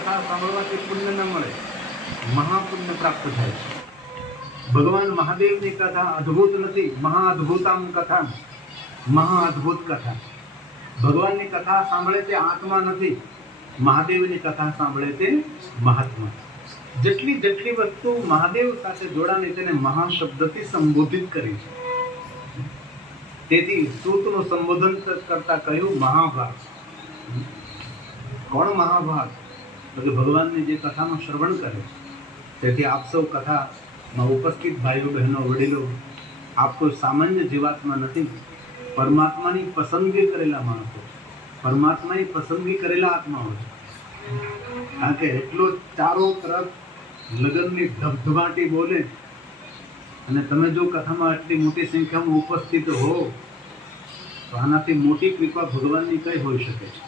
કથા સાંભળવાથી પુણ્ય ન મળે, મહાપુણ્ય પ્રાપ્ત થાય છે. ભગવાન મહાદેવની કથા અદ્ભુત નથી, મહાઅદ્ભુતામ કથા, મહાઅદ્ભુત કથા. ભગવાનની કથા સાંભળે તે આત્મા નથી, મહાદેવની કથા સાંભળે તે મહાત્મા. જેટલી જેટલી વસ્તુ મહાદેવ સાથે જોડાણી તેને મહાશબ્દથી સંબોધિત કરી છે. તેથી સૂતનું સંબોધન કરતા કહ્યું મહાભાગ. કોણ મહાભાગ? તો કે ભગવાનની જે કથાનું શ્રવણ કરે છે. તેથી આપ સૌ કથામાં ઉપસ્થિત ભાઈઓ બહેનો વડીલો, આપ કોઈ સામાન્ય જીવાત્મા નથી, પરમાત્માની પસંદગી કરેલા માણસો, પરમાત્માની પસંદગી કરેલા આત્માઓ છે. કારણ કે એટલો ચારો તરફ લગનની ધબધબાટી બોલે અને તમે જો કથામાં આટલી મોટી સંખ્યામાં ઉપસ્થિત હો તો આનાથી મોટી કૃપા ભગવાનની કઈ હોઈ શકે છે.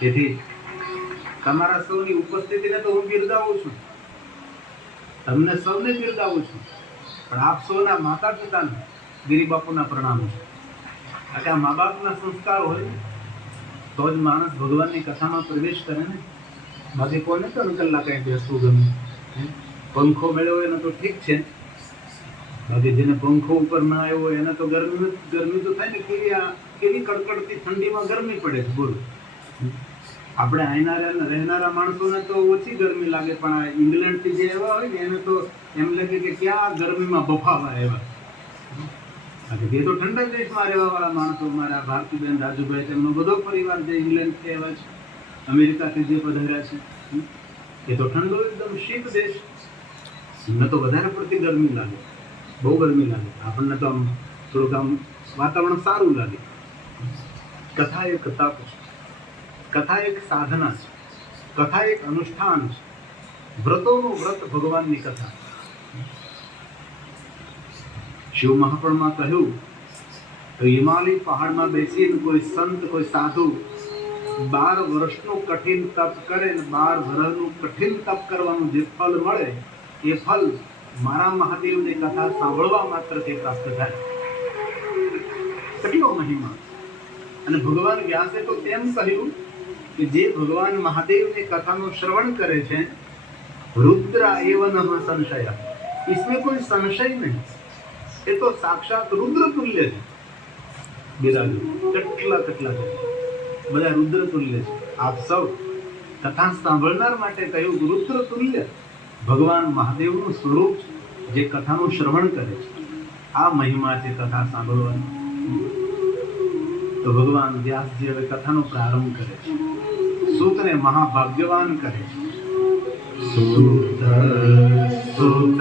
તેથી તમારા સૌની ઉપસ્થિતિને તો હું બિરદાવું છું, તમને સૌને બિરદાવું છું, પણ આપ સૌના માતા પિતાને ગિરિબાપુના પ્રણામો છે. કારણ કે આ મા બાપના સંસ્કાર હોય તો જ માણસ ભગવાનની કથામાં પ્રવેશ કરે ને. બાકી કોને 3 કલાક કઈ બેસવું ગમે? પંખો મેળવ્યો એને તો ઠીક છે, બાકી જેને પંખો ઉપર ના આવ્યો હોય એને તો ગરમી તો થાય ને. કેવી કડકડતી ઠંડીમાં ગરમી પડે છે, બોલો. આપણે અહીંના રહેનારા માણસોને તો ઓછી ગરમી લાગે, પણ આ ઇંગ્લેન્ડથી જે એવા હોય ને એને તો એમ લાગે કે ક્યાં ગરમીમાં બફાવા એવા. એ તો ઠંડા દેશમાં રહેવાવાળા માણસો, મારા ભારતીબેન, રાજુભાઈ, તેમનો બધો પરિવાર જે ઇંગ્લેન્ડથી આવ્યા છે, અમેરિકાથી જે પધાર્યા છે, એ તો ઠંડો એકદમ શીત દેશ. એમને તો વધારે પડતી ગરમી લાગે, બહુ ગરમી લાગે. આપણને તો આમ થોડુંક આમ વાતાવરણ સારું લાગે. કથા એક તપ છે, કથા એક સાધના છે, કથા એક અનુષ્ઠાન છે. વ્રતોનું વ્રત ભગવાનની કથા. શિવ મહાપુરાણમાં કહ્યું તો હિમાલય પહાડમાં બેસીને કોઈ સંત, કોઈ સાધુ 12 વર્ષનું કઠિન તપ કરે ને 12 વર્ષનું કઠિન તપ કરવાનું જે ફળ મળે એ ફળ મારા મહાદેવની કથા સાંભળવા માત્રથી પ્રાપ્ત થાય. કેટલો મહિમા! અને ભગવાન વ્યાસે તો તેમ કહ્યું કે જે ભગવાન મહાદેવની કથાનું શ્રવણ કરે છે, રુદ્ર એવ નઃ સંશય, इसमें कोई संशय नहीं, એ તો સાક્ષાત રુદ્ર તુલ્ય છે. બિરાજો કેટલા કેટલા બધા રુદ્ર તુલ્ય છે. આપ સૌ કથા સાંભળનાર માટે કહ્યું રુદ્ર તુલ્ય ભગવાન મહાદેવનું સ્વરૂપ જે કથાનું શ્રવણ કરે છે. આ મહિમા છે કથા સાંભળવાની. તો ભગવાન વ્યાસજી હવે કથાનો પ્રારંભ કરે છે. સૂતને મહાભાગ્યવાન કરે છે. સૂત